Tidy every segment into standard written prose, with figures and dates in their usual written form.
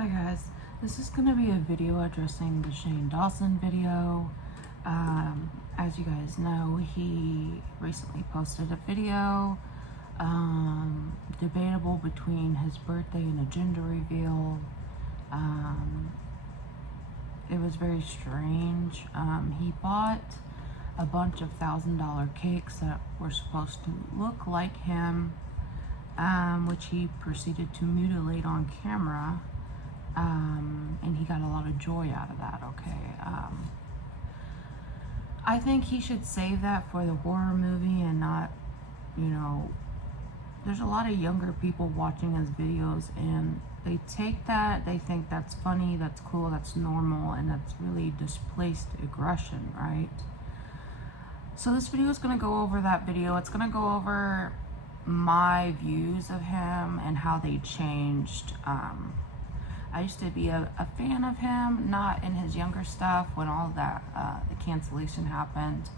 Hi guys, this is going to be a video addressing the Shane Dawson video. As you guys know, he recently posted a video debatable between his birthday and a gender reveal. It was very strange. He bought a bunch of $1,000 cakes that were supposed to look like him, which he proceeded to mutilate on camera. And he got a lot of joy out of that, okay? I think he should save that for the horror movie and not, there's a lot of younger people watching his videos and they take that, they think that's funny, that's cool, that's normal, and that's really displaced aggression, right? So this video is going to go over that video. It's going to go over my views of him and how they changed. I used to be a fan of him, not in his younger stuff when all that, the cancellation happened.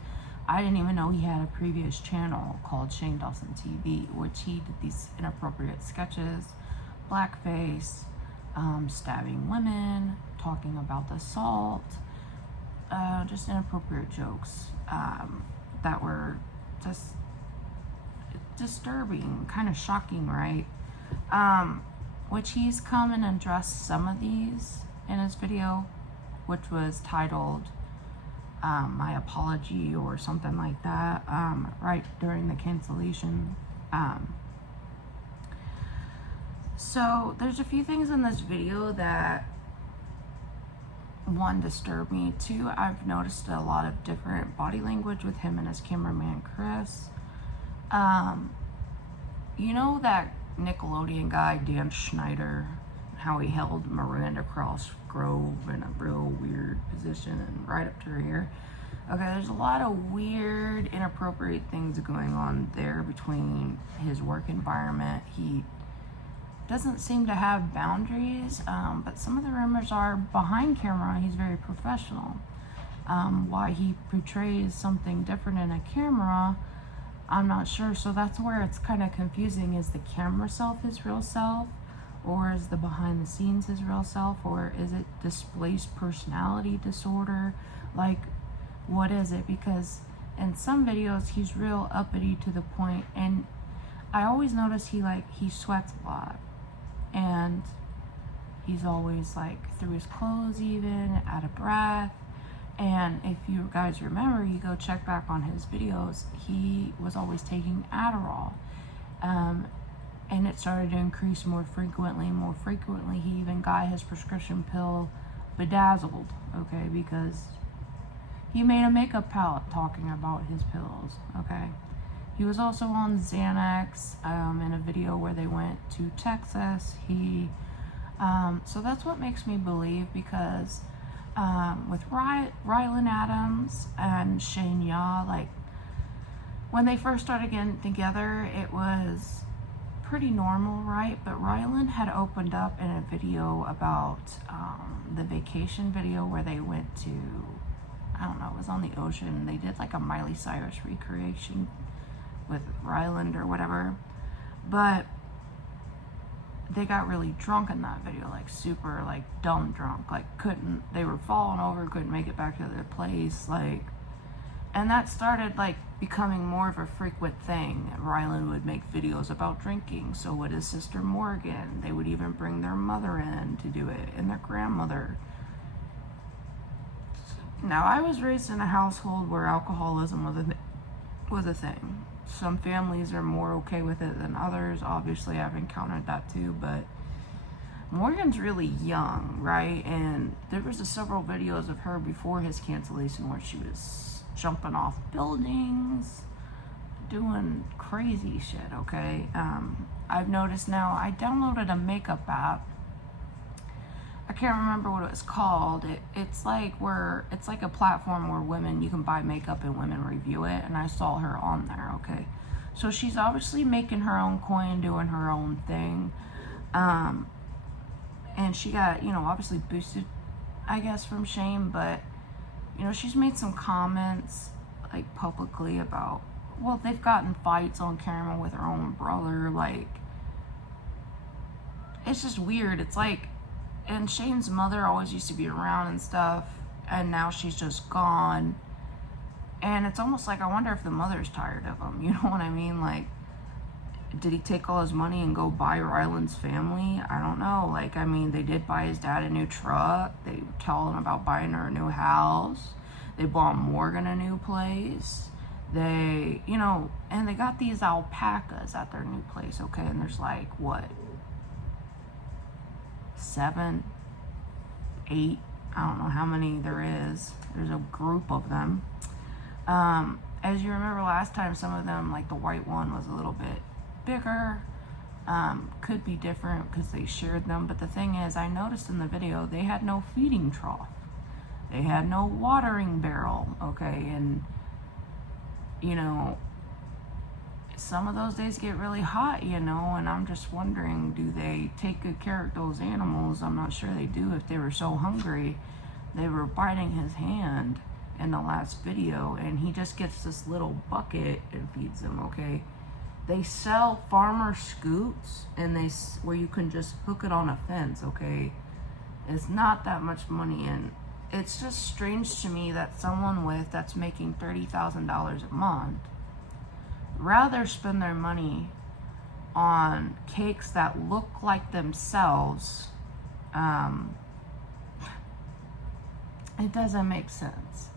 I didn't even know he had a previous channel called Shane Dawson TV, which he did these inappropriate sketches, blackface, stabbing women, talking about the assault, just inappropriate jokes that were just disturbing, kind of shocking, right? Which he's come and addressed some of these in his video, which was titled My Apology or something like that, right during the cancellation. So there's a few things in this video that, one, disturb me. Two, I've noticed a lot of different body language with him and his cameraman Chris. You know that Nickelodeon guy, Dan Schneider, how he held Miranda Crossgrove in a real weird position and right up to her ear. Okay, there's a lot of weird, inappropriate things going on there between his work environment. He doesn't seem to have boundaries, but some of the rumors are behind camera he's very professional. Why he portrays something different in a camera, I'm not sure. So that's where it's kind of confusing. Is the camera self his real self, or is the behind the scenes his real self, or is it displaced personality disorder? Like, what is it? Because in some videos he's real uppity to the point, and I always notice he sweats a lot, and he's always like through his clothes, even out of breath. And if you guys remember, you go check back on his videos, he was always taking Adderall. And it started to increase more frequently and more frequently. He even got his prescription pill bedazzled, okay, because he made a makeup palette talking about his pills, okay. He was also on Xanax in a video where they went to Texas. So that's what makes me believe, because with Ryland Adams and Shane Yaw, like when they first started getting together, it was pretty normal, right? But Ryland had opened up in a video about the vacation video where they went to, I don't know, it was on the ocean. They did like a Miley Cyrus recreation with Ryland or whatever, but they got really drunk in that video, like super like dumb drunk, like they were falling over, couldn't make it back to their place, like, and that started like becoming more of a frequent thing. Ryland would make videos about drinking, so would his sister Morgan. They would even bring their mother in to do it, and their grandmother. Now, I was raised in a household where alcoholism was a thing. Some families are more okay with it than others. Obviously, I've encountered that too, but Morgan's really young, right? And there was several videos of her before his cancellation where she was jumping off buildings, doing crazy shit, okay? I've noticed now, I downloaded a makeup app. I can't remember what it was called. It's like a platform where you can buy makeup and women review it, and I saw her on there, okay? So she's obviously making her own coin, doing her own thing. And she got, obviously boosted, I guess, from Shane, but, she's made some comments, like, publicly about, well, they've gotten fights on camera with her own brother, like, it's just weird. It's like, and Shane's mother always used to be around and stuff, and now she's just gone. And it's almost like I wonder if the mother's tired of him. You know what I mean? Like, did he take all his money and go buy Ryland's family? I don't know. Like, I mean, they did buy his dad a new truck. They were telling him about buying her a new house. They bought Morgan a new place. They, you know, and they got these alpacas at their new place, okay? And there's like, what, 7, 8, I don't know how many there is. There's a group of them. As you remember last time, some of them, like the white one, was a little bit bigger. Could be different because they shared them. But the thing is, I noticed in the video, they had no feeding trough. They had no watering barrel, okay? And, you know, some of those days get really hot, you know, and I'm just wondering, do they take good care of those animals? I'm not sure they do. If they were so hungry, they were biting his hand in the last video, and he just gets this little bucket and feeds them, okay? They sell farmer scoops, and where you can just hook it on a fence, okay? It's not that much money, and it's just strange to me that someone that's making $30,000 a month rather spend their money on cakes that look like themselves. It doesn't make sense.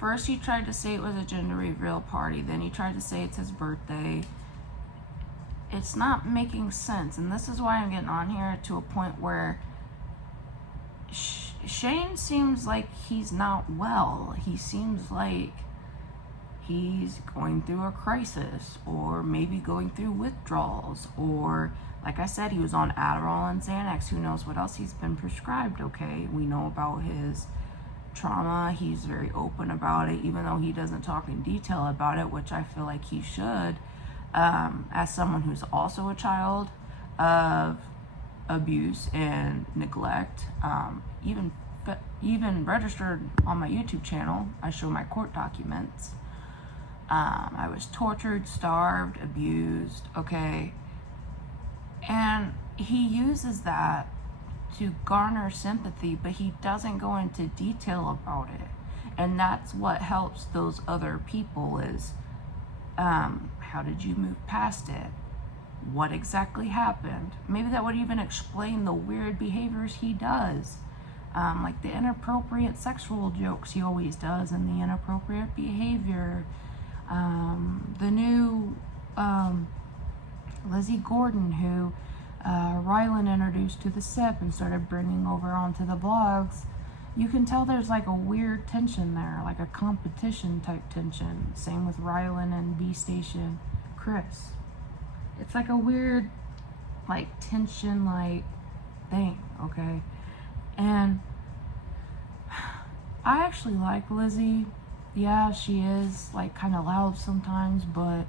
First, he tried to say it was a gender reveal party. Then he tried to say it's his birthday. It's not making sense. And this is why I'm getting on here to a point where Shane seems like he's not well. He seems like he's going through a crisis, or maybe going through withdrawals, or, like I said, he was on Adderall and Xanax. Who knows what else he's been prescribed, okay? We know about his trauma. He's very open about it, even though he doesn't talk in detail about it, which I feel like he should, as someone who's also a child of abuse and neglect. Even registered on my YouTube channel, I show my court documents. I was tortured, starved, abused, okay? And he uses that to garner sympathy, but he doesn't go into detail about it. And that's what helps those other people is, how did you move past it? What exactly happened? Maybe that would even explain the weird behaviors he does. Like the inappropriate sexual jokes he always does, and the inappropriate behavior. The new Lizze Gordon, who Ryland introduced to the SIP and started bringing over onto the blogs, you can tell there's like a weird tension there, like a competition type tension. Same with Ryland and B Station Chris. It's like a weird, like, tension, like, thing, okay? And I actually like Lizzie. Yeah, she is, like, kind of loud sometimes, but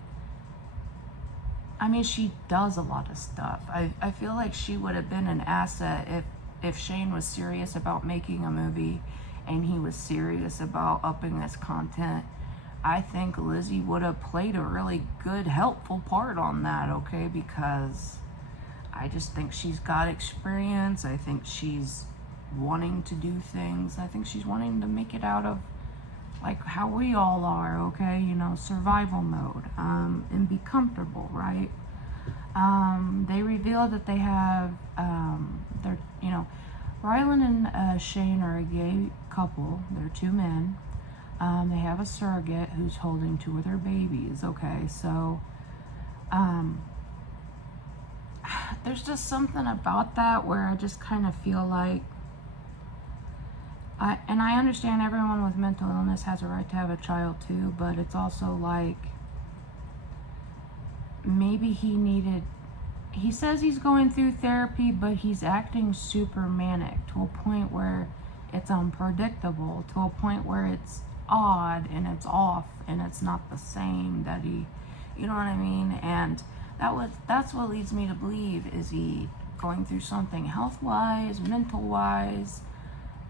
I mean, she does a lot of stuff. I feel like she would have been an asset if Shane was serious about making a movie and he was serious about upping his content. I think Lizzie would have played a really good, helpful part on that, okay? Because I just think she's got experience. I think she's wanting to do things. I think she's wanting to make it out of, like, how we all are, okay? You know, survival mode, and be comfortable, right? They revealed that they have, they're, you know, Ryland and Shane are a gay couple. They're 2 men. They have a surrogate who's holding 2 of their babies, okay? So, there's just something about that where I just kind of feel like, and I understand everyone with mental illness has a right to have a child too, but it's also like, maybe he says he's going through therapy, but he's acting super manic to a point where it's unpredictable, to a point where it's odd and it's off and it's not the same that he, you know what I mean? And that's what leads me to believe, is he going through something health-wise, mental-wise?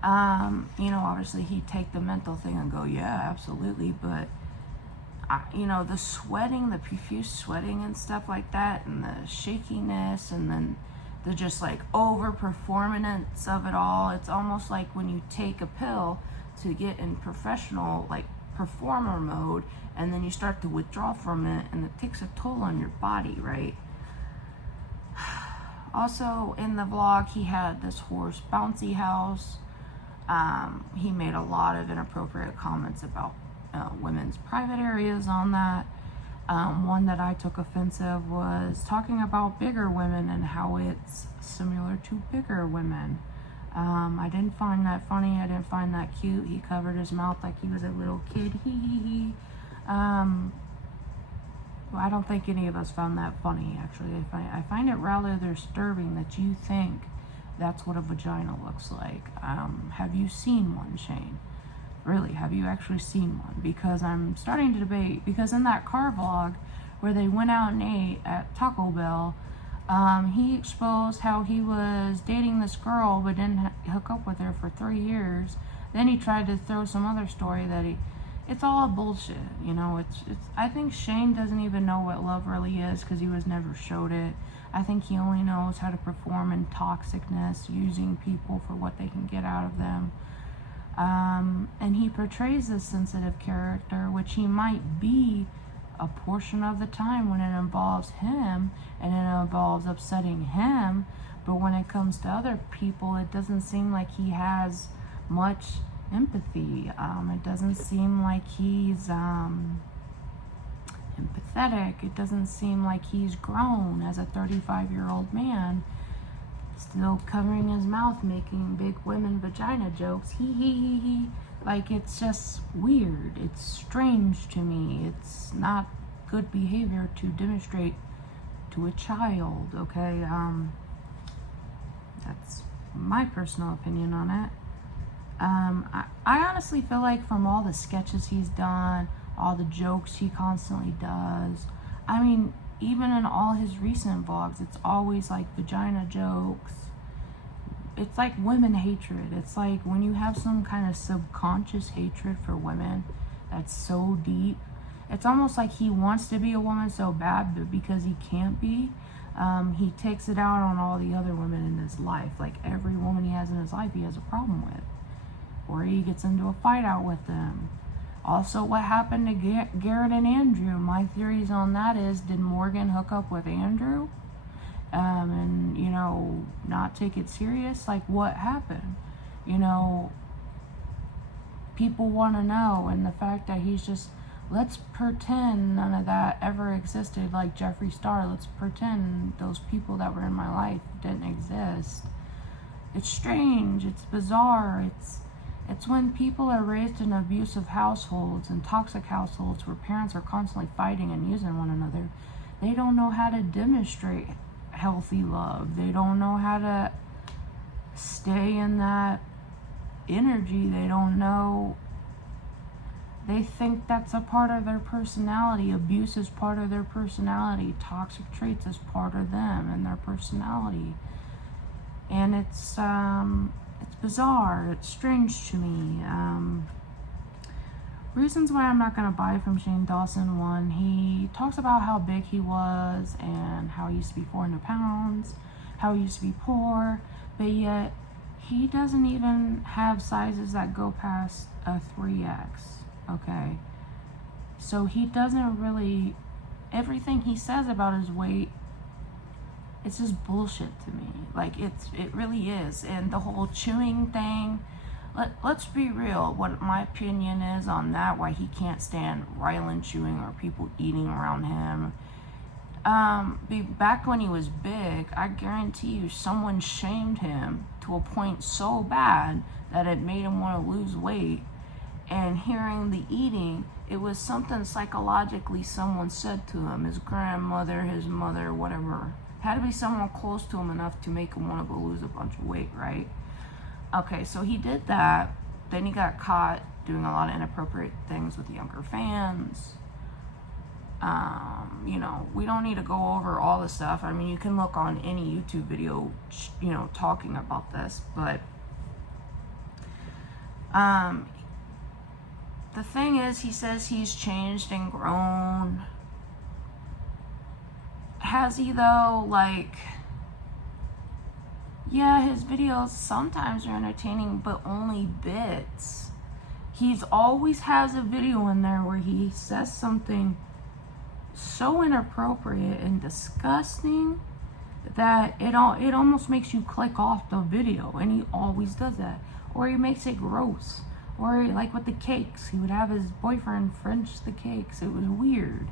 You know, obviously he'd take the mental thing and go, yeah, absolutely, but you know, the sweating, the profuse sweating and stuff like that, and the shakiness, and then the just like over performance of it all. It's almost like when you take a pill to get in professional like performer mode, and then you start to withdraw from it, and it takes a toll on your body, right? Also in the vlog, he had this horse bouncy house. He made a lot of inappropriate comments about women's private areas on that. One that I took offensive was talking about bigger women and how it's similar to bigger women. I didn't find that funny. I didn't find that cute. He covered his mouth like he was a little kid. I don't think any of us found that funny, actually. I find it rather disturbing that you think that's what a vagina looks like. Have you seen one, Shane? Really, have you actually seen one? Because I'm starting to debate, because in that car vlog where they went out and ate at Taco Bell, he exposed how he was dating this girl but didn't hook up with her for 3 years. Then he tried to throw some other story that it's all bullshit, you know. It's I think Shane doesn't even know what love really is because he was never showed it. I think he only knows how to perform in toxicness, using people for what they can get out of them. And he portrays this sensitive character, which he might be a portion of the time when it involves him and it involves upsetting him, but when it comes to other people, it doesn't seem like he has much empathy. It doesn't seem like he's empathetic. It doesn't seem like he's grown as a 35-year-old man, still covering his mouth, making big women vagina jokes. He. Like, it's just weird. It's strange to me. It's not good behavior to demonstrate to a child, okay? That's my personal opinion on it. I honestly feel like from all the sketches he's done, all the jokes he constantly does, I mean, even in all his recent vlogs, it's always like vagina jokes. It's like women hatred. It's like when you have some kind of subconscious hatred for women that's so deep, it's almost like he wants to be a woman so bad, but because he can't be, he takes it out on all the other women in his life. Like every woman he has in his life, he has a problem with, or he gets into a fight out with them. Also, what happened to Garrett and Andrew? My theories on that is, did Morgan hook up with Andrew? And, you know, not take it serious? Like, what happened? You know, people want to know, and the fact that he's just, let's pretend none of that ever existed, like Jeffree Star. Let's pretend those people that were in my life didn't exist. It's strange. It's bizarre. It's when people are raised in abusive households and toxic households where parents are constantly fighting and using one another. They don't know how to demonstrate healthy love. They don't know how to stay in that energy. They don't know. They think that's a part of their personality. Abuse is part of their personality. Toxic traits is part of them and their personality. And it's bizarre. It's strange to me. Reasons why I'm not going to buy from Shane Dawson. One, he talks about how big he was and how he used to be 400 pounds, how he used to be poor, but yet he doesn't even have sizes that go past a 3X, okay? So he doesn't really, everything he says about his weight, it's just bullshit to me. Like, it really is. And the whole chewing thing, let's be real, what my opinion is on that, why he can't stand Ryland chewing or people eating around him. Back when he was big, I guarantee you someone shamed him to a point so bad that it made him want to lose weight. And hearing the eating, it was something psychologically someone said to him, his grandmother, his mother, whatever. Had to be someone close to him enough to make him want to go lose a bunch of weight, right? Okay, so he did that. Then he got caught doing a lot of inappropriate things with younger fans. You know, we don't need to go over all the stuff. I mean, you can look on any YouTube video, you know, talking about this. But the thing is, he says he's changed and grown. Has he, though? Like, yeah, his videos sometimes are entertaining, but only bits. He's always has a video in there where he says something so inappropriate and disgusting that it almost makes you click off the video, and he always does that. Or he makes it gross. Or like with the cakes, he would have his boyfriend French the cakes. It was weird.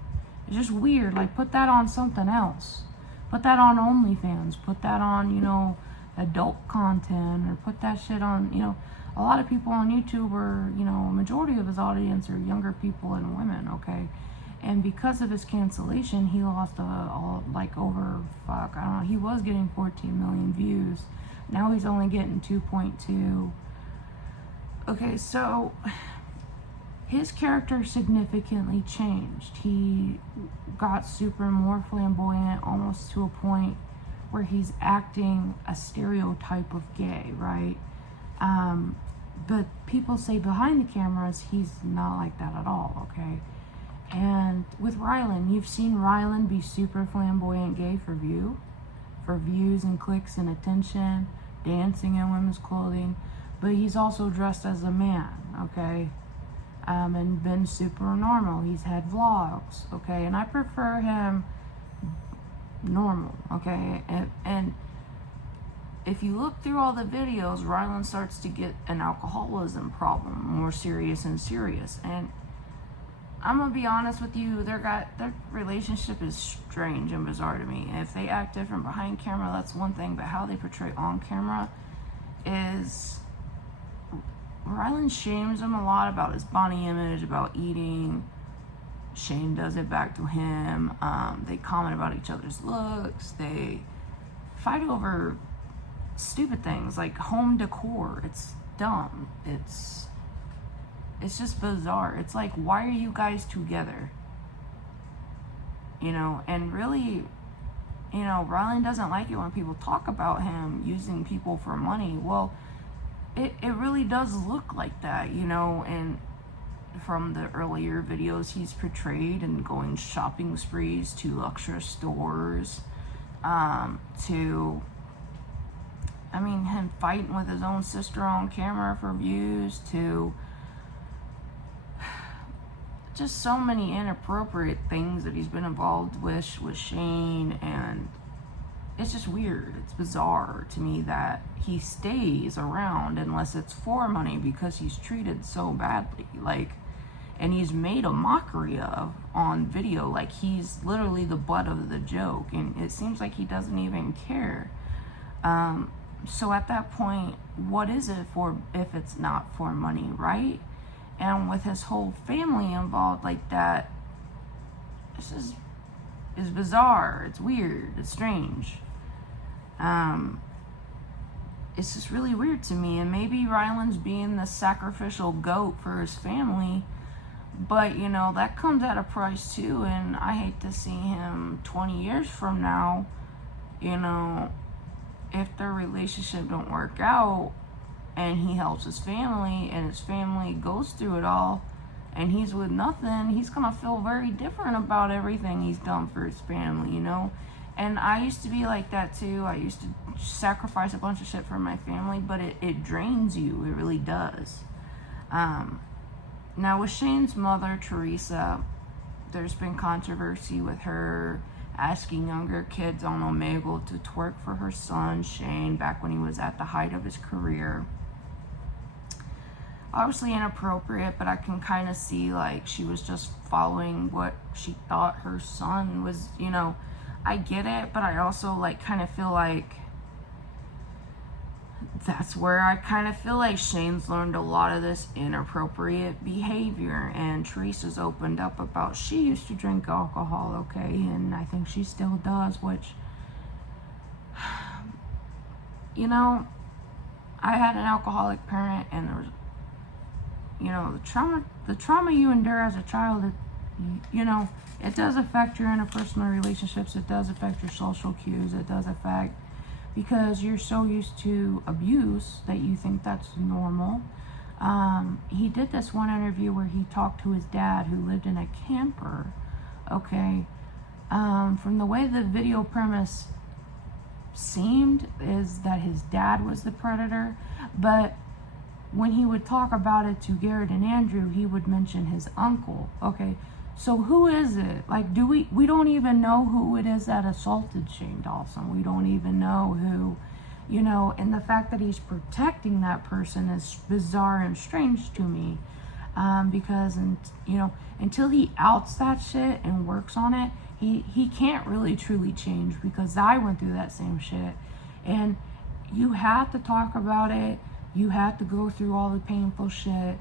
It's just weird. Like, put that on something else. Put that on OnlyFans. Put that on, you know, adult content, or put that shit on, you know, a lot of people on YouTube are, you know, a majority of his audience are younger people and women, okay? And because of his cancellation, he lost like over, I don't know, he was getting 14 million views. Now he's only getting 2.2. Okay, so his character significantly changed. He got super more flamboyant, almost to a point where he's acting a stereotype of gay, right? But people say behind the cameras, he's not like that at all, okay? And with Ryland, you've seen Ryland be super flamboyant gay for views and clicks and attention, dancing in women's clothing, but he's also dressed as a man, okay? And been super normal. He's had vlogs, okay? And I prefer him normal, okay? And if you look through all the videos, Ryland starts to get an alcoholism problem, more serious and serious. And I'm gonna be honest with you, their relationship is strange and bizarre to me. If they act different behind camera, that's one thing, but how they portray on camera is, Ryland shames him a lot about his body image, about eating. Shane does it back to him. They comment about each other's looks. They fight over stupid things like home decor. It's dumb. It's just bizarre. It's like, why are you guys together? You know, and really, you know, Ryland doesn't like it when people talk about him using people for money. Well, it really does look like that, you know, and from the earlier videos he's portrayed, and going shopping sprees to luxurious stores, to, I mean, him fighting with his own sister on camera for views, to just so many inappropriate things that he's been involved with Shane. And it's just weird. It's bizarre to me that he stays around unless it's for money, because he's treated so badly, like, and he's made a mockery of on video, like he's literally the butt of the joke, and it seems like he doesn't even care. So at that point, what is it for if it's not for money, right? And with his whole family involved like that, this is bizarre. It's weird. It's strange. It's just really weird to me. And maybe Ryland's being the sacrificial goat for his family, but you know, that comes at a price too. And I hate to see him 20 years from now, you know, if their relationship don't work out and he helps his family and his family goes through it all and he's with nothing, he's gonna feel very different about everything he's done for his family, you know? And I used to be like that too. I used to sacrifice a bunch of shit for my family, but it drains you. It really does. Now with Shane's mother, Teresa, there's been controversy with her asking younger kids on Omegle to twerk for her son, Shane, back when he was at the height of his career. Obviously inappropriate, but I can kind of see like she was just following what she thought her son was, you know. I get it, but I also like kind of feel like that's where I kind of feel like Shane's learned a lot of this inappropriate behavior, and Teresa's opened up about she used to drink alcohol, okay, and I think she still does, which, you know, I had an alcoholic parent, and there was, you know, the trauma you endure as a child, you know, it does affect your interpersonal relationships. It does affect your social cues. It does affect, because you're so used to abuse that you think that's normal. He did this one interview where he talked to his dad, who lived in a camper, okay? From the way the video premise seemed is that his dad was the predator, but when he would talk about it to Garrett and Andrew, he would mention his uncle. Okay, so who is it? Like, we don't even know who it is that assaulted Shane Dawson. We don't even know who, you know, and the fact that he's protecting that person is bizarre and strange to me, because, and you know, until he outs that shit and works on it, he can't really truly change, because I went through that same shit, and you have to talk about it. You have to go through all the painful shit.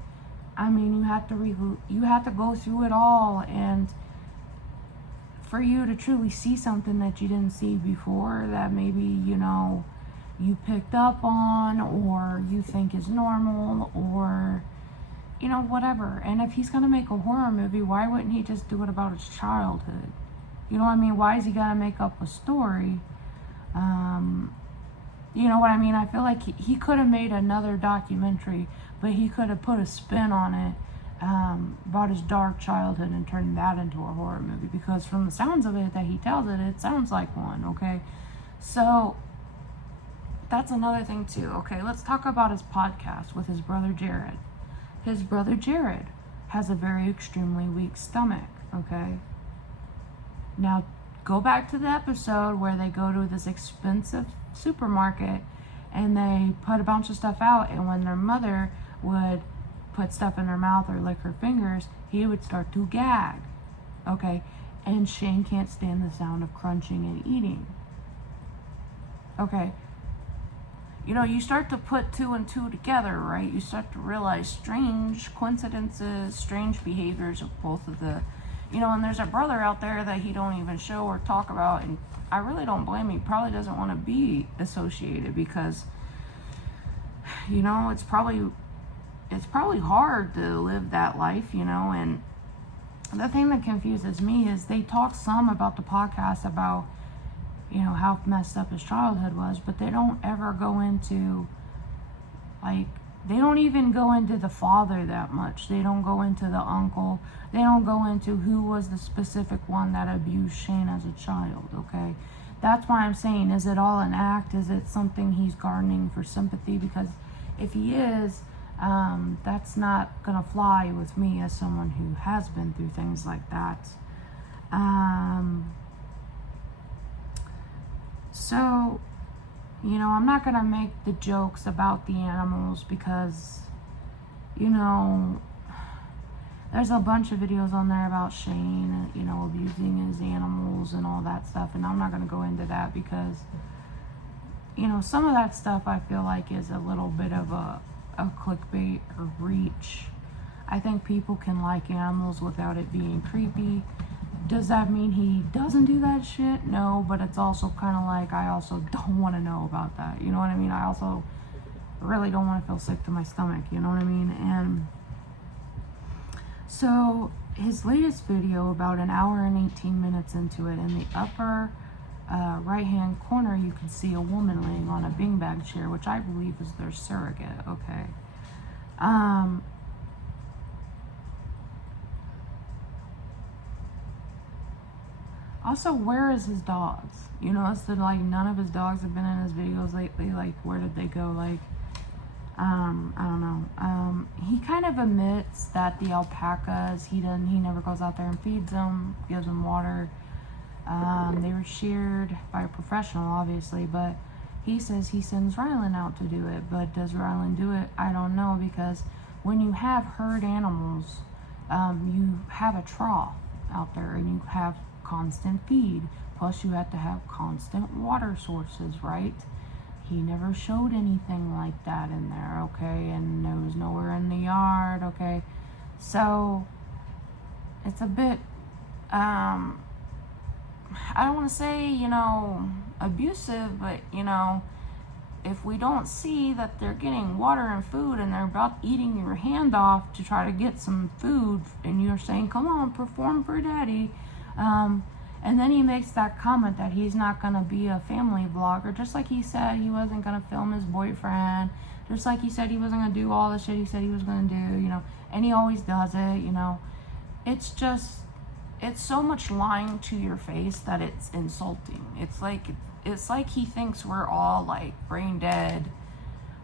I mean, you have to go through it all, and for you to truly see something that you didn't see before, that maybe, you know, you picked up on, or you think is normal, or, you know, whatever. And if he's gonna make a horror movie, why wouldn't he just do it about his childhood? You know what I mean? Why is he gotta make up a story? You know what I mean? I feel like he could have made another documentary, but he could have put a spin on it, about his dark childhood, and turned that into a horror movie, because from the sounds of it that he tells it, it sounds like one, okay? So that's another thing too. Okay, let's talk about his podcast with his brother Jared. His brother Jared has a very extremely weak stomach, okay? Now, go back to the episode where they go to this expensive supermarket and they put a bunch of stuff out, and when their mother would put stuff in her mouth or lick her fingers, he would start to gag, okay? And Shane can't stand the sound of crunching and eating, okay? You know, you start to put two and two together, right? You start to realize strange coincidences, strange behaviors of both of the, you know, and there's a brother out there that he don't even show or talk about, and I really don't blame him. He probably doesn't want to be associated, because, you know, it's probably hard to live that life, you know. And the thing that confuses me is they talk some about the podcast about, you know, how messed up his childhood was, but they don't ever go into, like, they don't even go into the father that much. They don't go into the uncle. They don't go into who was the specific one that abused Shane as a child, okay? That's why I'm saying, is it all an act? Is it something he's garnering for sympathy? Because if he is, that's not gonna fly with me as someone who has been through things like that. So, you know, I'm not gonna make the jokes about the animals, because, you know, there's a bunch of videos on there about Shane, you know, abusing his animals and all that stuff, and I'm not gonna go into that, because, you know, some of that stuff I feel like is a little bit of a clickbait or reach. I think people can like animals without it being creepy. Does that mean he doesn't do that shit? No, but it's also kind of like, I also don't want to know about that. You know what I mean? I also really don't want to feel sick to my stomach. You know what I mean? And so his latest video, about an hour and 18 minutes into it, in the upper right hand corner, you can see a woman laying on a beanbag chair, which I believe is their surrogate. Okay. Also, where is his dogs? You notice that, like, none of his dogs have been in his videos lately. Like, where did they go? Like, I don't know. He kind of admits that the alpacas, he never goes out there and feeds them, gives them water. They were sheared by a professional, obviously, but he says he sends Ryland out to do it. But does Ryland do it? I don't know, because when you have herd animals, you have a trough out there, and you have constant feed, plus you have to have constant water sources, right? He never showed anything like that in there, okay? And there was nowhere in the yard, okay? So it's a bit, I don't want to say, you know, abusive, but, you know, if we don't see that they're getting water and food, and they're about eating your hand off to try to get some food, and you're saying, come on, perform for daddy, and then he makes that comment that he's not going to be a family vlogger, just like he said he wasn't going to film his boyfriend, just like he said he wasn't going to do all the shit he said he was going to do, you know, and he always does it, you know. It's just, it's so much lying to your face that it's insulting. It's like, it's like he thinks we're all like brain dead,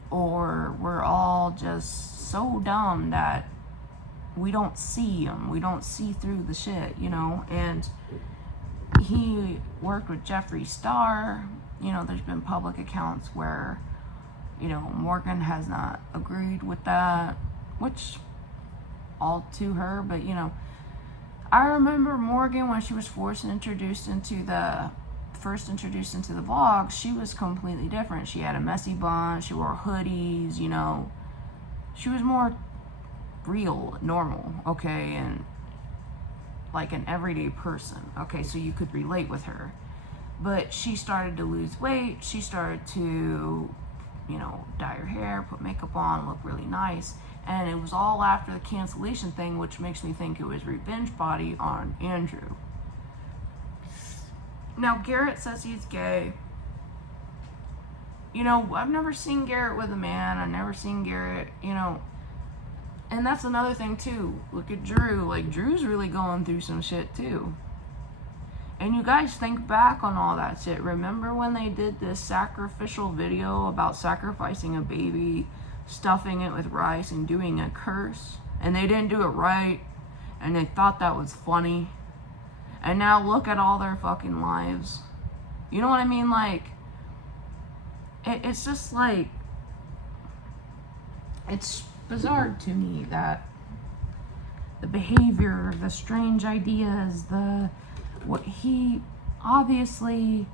or we're all just so dumb that we don't see him. We don't see through the shit, you know? And he worked with Jeffree Star. You know, there's been public accounts where, you know, Morgan has not agreed with that, which all to her, but you know, I remember Morgan when she was first introduced into the vlog, she was completely different. She had a messy bun, she wore hoodies, you know, she was more real, normal, okay, and like an everyday person, okay, so you could relate with her. But she started to lose weight, she started to, you know, dye her hair, put makeup on, look really nice. And it was all after the cancellation thing, which makes me think it was revenge body on Andrew. Now, Garrett says he's gay. You know, I've never seen Garrett with a man. I've never seen Garrett, you know. And that's another thing, too. Look at Drew. Like, Drew's really going through some shit, too. And you guys think back on all that shit. Remember when they did this sacrificial video about sacrificing a baby, stuffing it with rice and doing a curse, and they didn't do it right, and they thought that was funny, and now look at all their fucking lives. You know what I mean? Like, it's just like, it's bizarre to me that the behavior, the strange ideas, what he obviously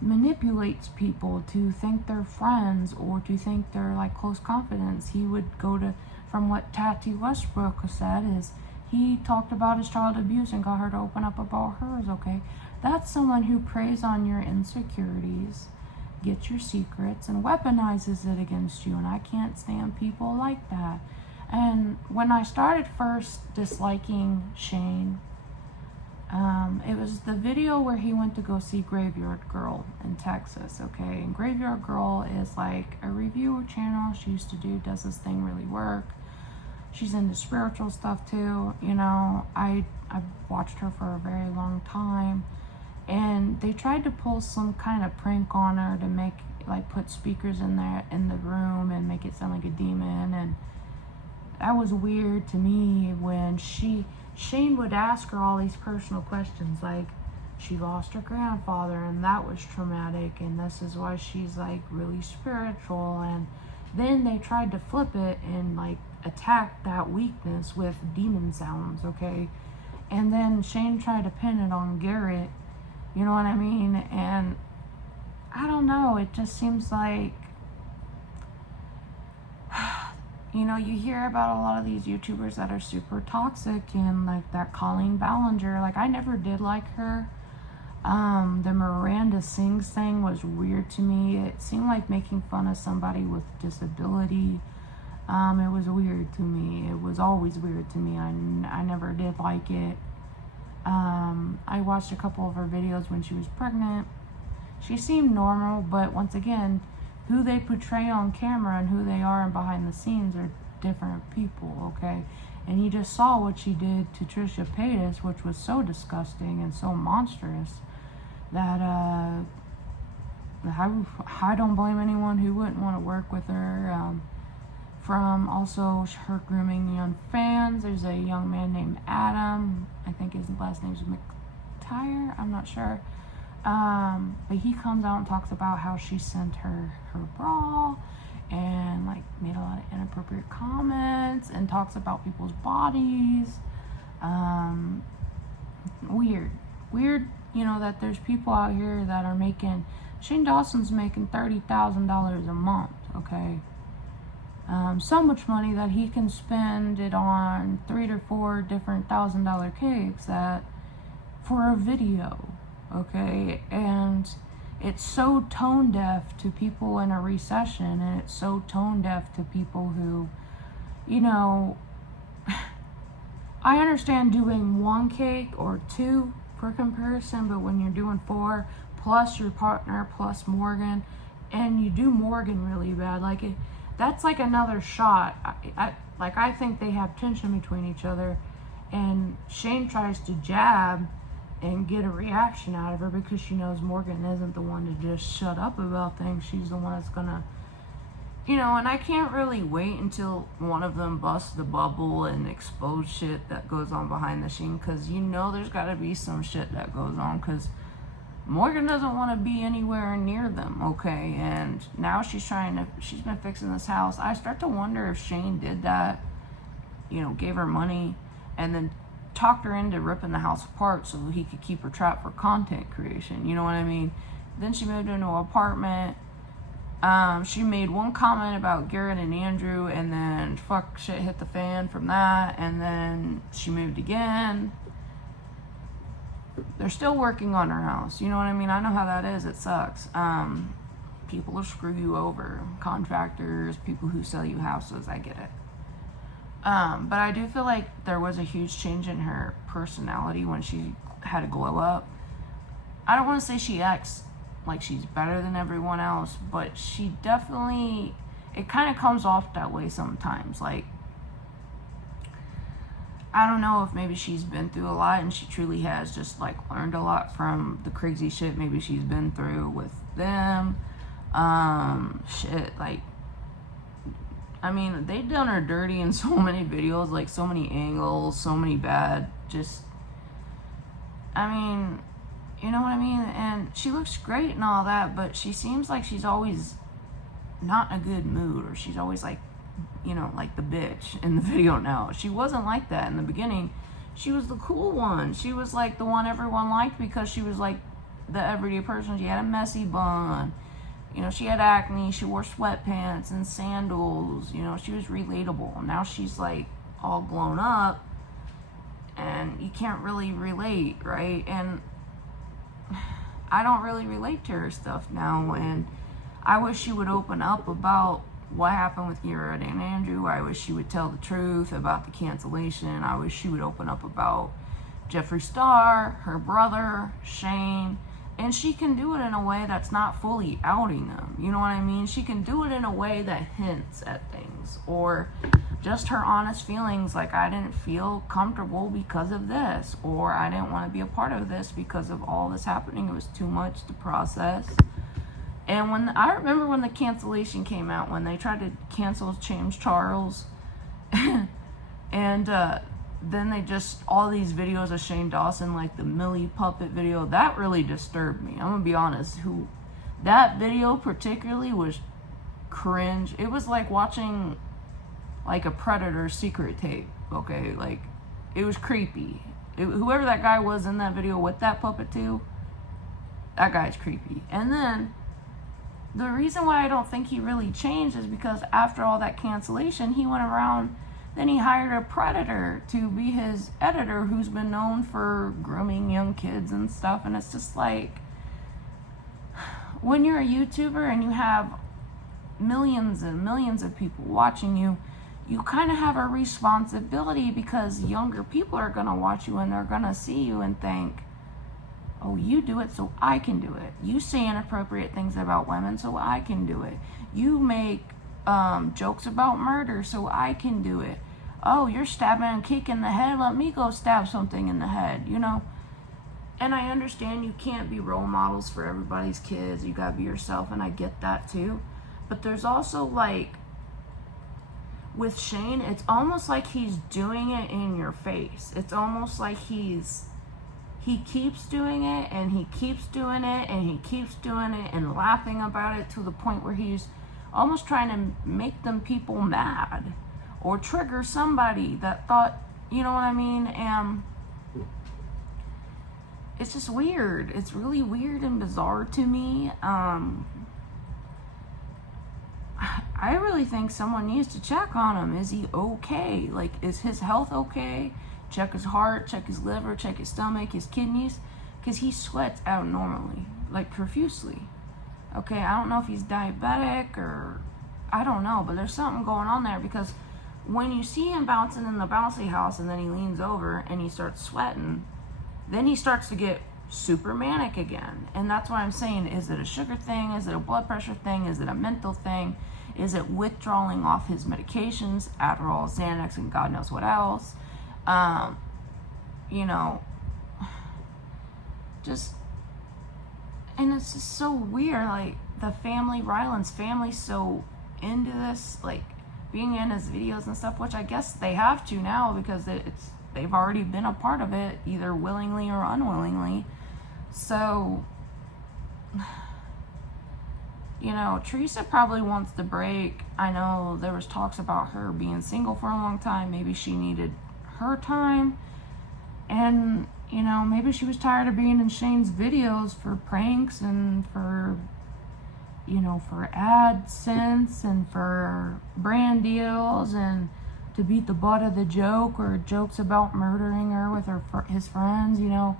manipulates people to think they're friends or to think they're like close confidants. He would go to, from what Tati Westbrook said, is he talked about his child abuse and got her to open up about hers, okay? That's someone who preys on your insecurities, gets your secrets, and weaponizes it against you, and I can't stand people like that. And when I started first disliking Shane, it was the video where he went to go see Graveyard Girl in Texas, okay? And Graveyard Girl is like a reviewer channel she used to do, does this thing really work. She's into spiritual stuff too, you know. I've watched her for a very long time, and they tried to pull some kind of prank on her to make, like, put speakers in the room and make it sound like a demon, and that was weird to me when Shane would ask her all these personal questions, like she lost her grandfather and that was traumatic, and this is why she's like really spiritual, and then they tried to flip it and like attack that weakness with demon sounds, okay? And then Shane tried to pin it on Garrett, you know what I mean? And I don't know, it just seems like, you know, you hear about a lot of these YouTubers that are super toxic, and like that Colleen Ballinger, like I never did like her. The Miranda Sings thing was weird to me. It seemed like making fun of somebody with disability. It was weird to me. It was always weird to me. I never did like it. I watched a couple of her videos when she was pregnant. She seemed normal, but once again, who they portray on camera and who they are and behind the scenes are different people, okay? And you just saw what she did to Trisha Paytas, which was so disgusting and so monstrous that I don't blame anyone who wouldn't want to work with her. From also her grooming young fans, there's a young man named Adam. I think his last name's McTire, I'm not sure. But he comes out and talks about how she sent her bra and like made a lot of inappropriate comments and talks about people's bodies. Weird, you know, that there's people out here that are making, Shane Dawson's making $30,000 a month, okay? So much money that he can spend it on 3 to 4 different $1,000 cakes for a video. Okay, and it's so tone deaf to people in a recession, and it's so tone deaf to people who, you know, I understand doing 1 cake or 2 for comparison, but when you're doing 4 plus your partner plus Morgan, and you do Morgan really bad, like that's like another shot. I think they have tension between each other, and Shane tries to jab and get a reaction out of her, because she knows Morgan isn't the one to just shut up about things. She's the one that's gonna, and I can't really wait until one of them busts the bubble and expose shit that goes on behind the scene, because there's got to be some shit that goes on, because Morgan doesn't want to be anywhere near them, okay? And now she's been fixing this house. I start to wonder if Shane did that, gave her money, and then talked her into ripping the house apart so he could keep her trapped for content creation. You know what I mean? Then she moved into an apartment. She made one comment about Garrett and Andrew, and then shit hit the fan from that, and then she moved again. They're still working on her house. You know what I mean? I know how that is. It sucks. People will screw you over. Contractors, people who sell you houses. I get it. But I do feel like there was a huge change in her personality when she had a glow up. I don't want to say she acts like she's better than everyone else, but she definitely, it kind of comes off that way sometimes. Like, I don't know if maybe she's been through a lot, and she truly has just learned a lot from the crazy shit maybe she's been through with them. They've done her dirty in so many videos, so many angles, so many bad, you know what I mean? And she looks great and all that, but she seems like she's always not in a good mood, or she's always like the bitch in the video now. She wasn't like that in the beginning. She was the cool one. She was the one everyone liked, because she was the everyday person. She had a messy bun. She had acne. She wore sweatpants and sandals. She was relatable. Now she's all blown up, and you can't really relate, right? And I don't really relate to her stuff now, and I wish she would open up about what happened with Garrett and Andrew. I wish she would tell the truth about the cancellation. I wish she would open up about Jeffree Star, her brother, Shane. And she can do it in a way that's not fully outing them. You know what I mean? She can do it in a way that hints at things, or just her honest feelings, I didn't feel comfortable because of this, or I didn't want to be a part of this because of all this happening. It was too much to process. And I remember when the cancellation came out, when they tried to cancel James Charles, and then they just, all these videos of Shane Dawson, the Millie puppet video, that really disturbed me. I'm gonna be honest. That video particularly was cringe. It was like watching a Predator secret tape, okay? It was creepy. Whoever that guy was in that video with that puppet too, that guy's creepy. And then the reason why I don't think he really changed is because after all that cancellation, he went around, then he hired a predator to be his editor, who's been known for grooming young kids and stuff. And it's just when you're a YouTuber and you have millions and millions of people watching you, you kind of have a responsibility, because younger people are going to watch you and they're going to see you and think, oh, you do it, so I can do it. You say inappropriate things about women, so I can do it. You make jokes about murder, so I can do it. Oh, you're stabbing a kick in the head, let me go stab something in the head, And I understand you can't be role models for everybody's kids. You gotta be yourself, and I get that too. But there's also with Shane, it's almost like he's doing it in your face. It's almost like he keeps doing it, and he keeps doing it, and he keeps doing it, and laughing about it to the point where he's almost trying to make them people mad, or trigger somebody that thought, you know what I mean? And it's just weird. It's really weird and bizarre to me. I really think someone needs to check on him. Is he okay? Is his health okay? Check his heart, check his liver, check his stomach, his kidneys, because he sweats out normally, profusely. Okay, I don't know if he's diabetic, or I don't know, but there's something going on there, because when you see him bouncing in the bouncy house and then he leans over and he starts sweating, then he starts to get super manic again. And that's what I'm saying. Is it a sugar thing? Is it a blood pressure thing? Is it a mental thing? Is it withdrawing off his medications, Adderall, Xanax, and God knows what else? just, and it's just so weird, like, the family, Ryland's family, so into this, like, being in his videos and stuff, which I guess they have to now, because they've already been a part of it, either willingly or unwillingly. So, you know, Teresa probably wants the break. I know there was talks about her being single for a long time. Maybe she needed her time. And, you know, maybe she was tired of being in Shane's videos for pranks and for, you know, for AdSense and for brand deals and to beat the butt of the joke, or jokes about murdering her with his friends, you know.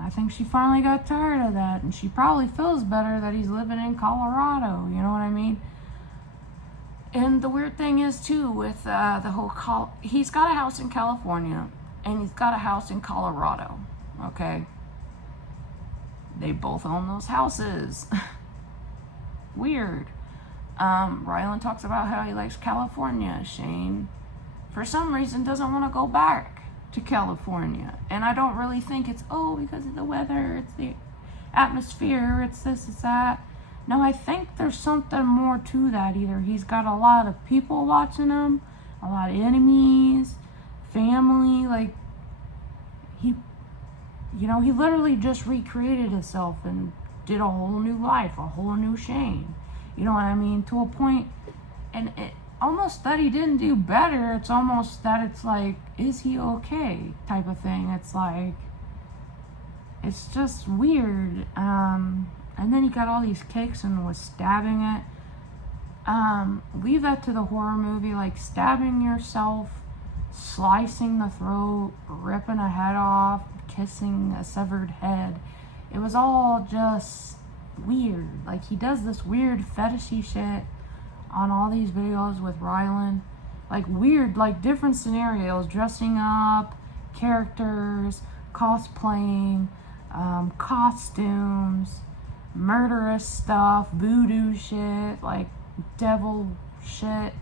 I think she finally got tired of that, and she probably feels better that he's living in Colorado, you know what I mean? And the weird thing is, too, with the whole he's got a house in California, and he's got a house in Colorado, okay? They both own those houses. Weird. Ryland talks about how he likes California. Shane, for some reason, doesn't want to go back to California. And I don't really think it's, oh, because of the weather, it's the atmosphere, it's this, it's that. No, I think there's something more to that. Either he's got a lot of people watching him, a lot of enemies, family, like, he literally just recreated himself and did a whole new life, a whole new Shane. You know what I mean? To a point, and it almost that he didn't do better. It's almost that it's like, is he okay type of thing. It's like, it's just weird. And then he got all these kicks and was stabbing it. Leave that to the horror movie, like stabbing yourself, slicing the throat, ripping a head off, kissing a severed head. It was all just weird. Like, he does this weird fetishy shit on all these videos with Ryland. Like, weird, like, different scenarios. Dressing up, characters, cosplaying, costumes, murderous stuff, voodoo shit, like, devil shit.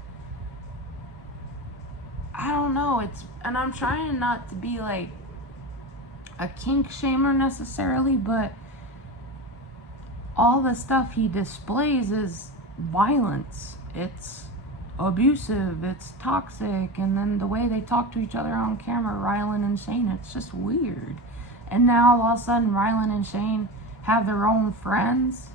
I don't know. And I'm trying not to be, like, a kink shamer necessarily, but all the stuff he displays is violence. It's abusive, it's toxic, and then the way they talk to each other on camera, Ryland and Shane, it's just weird. And now all of a sudden Ryland and Shane have their own friends,